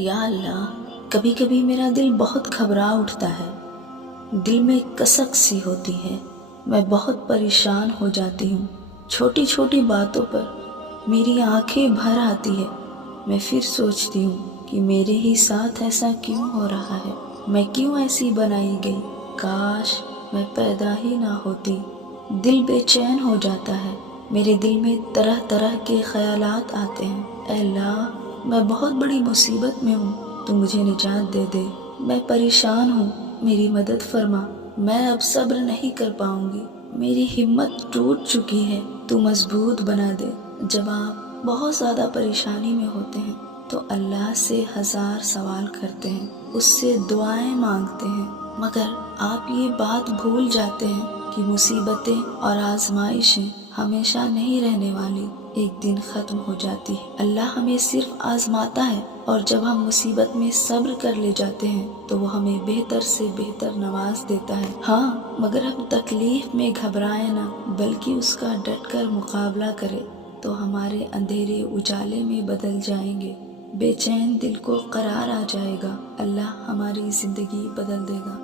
یا اللہ، کبھی کبھی میرا دل بہت گھبرا اٹھتا ہے، دل میں کسک سی ہوتی ہے، میں بہت پریشان ہو جاتی ہوں، چھوٹی چھوٹی باتوں پر میری آنکھیں بھر آتی ہے۔ میں پھر سوچتی ہوں کہ میرے ہی ساتھ ایسا کیوں ہو رہا ہے، میں کیوں ایسی بنائی گئی، کاش میں پیدا ہی نہ ہوتی۔ دل بے چین ہو جاتا ہے، میرے دل میں طرح طرح کے خیالات آتے ہیں۔ اے اللہ، میں بہت بڑی مصیبت میں ہوں، تو مجھے نجات دے دے، میں پریشان ہوں، میری مدد فرما، میں اب صبر نہیں کر پاؤں گی، میری ہمت ٹوٹ چکی ہے، تو مضبوط بنا دے۔ جب آپ بہت زیادہ پریشانی میں ہوتے ہیں تو اللہ سے 1000 سوال کرتے ہیں، اس سے دعائیں مانگتے ہیں، مگر آپ یہ بات بھول جاتے ہیں کہ مصیبتیں اور آزمائشیں ہمیشہ نہیں رہنے والی، ایک دن ختم ہو جاتی ہے۔ اللہ ہمیں صرف آزماتا ہے، اور جب ہم مصیبت میں صبر کر لے جاتے ہیں تو وہ ہمیں بہتر سے بہتر نواز دیتا ہے۔ ہاں، مگر ہم تکلیف میں گھبرائیں نہ، بلکہ اس کا ڈٹ کر مقابلہ کریں تو ہمارے اندھیرے اجالے میں بدل جائیں گے، بے چین دل کو قرار آ جائے گا، اللہ ہماری زندگی بدل دے گا۔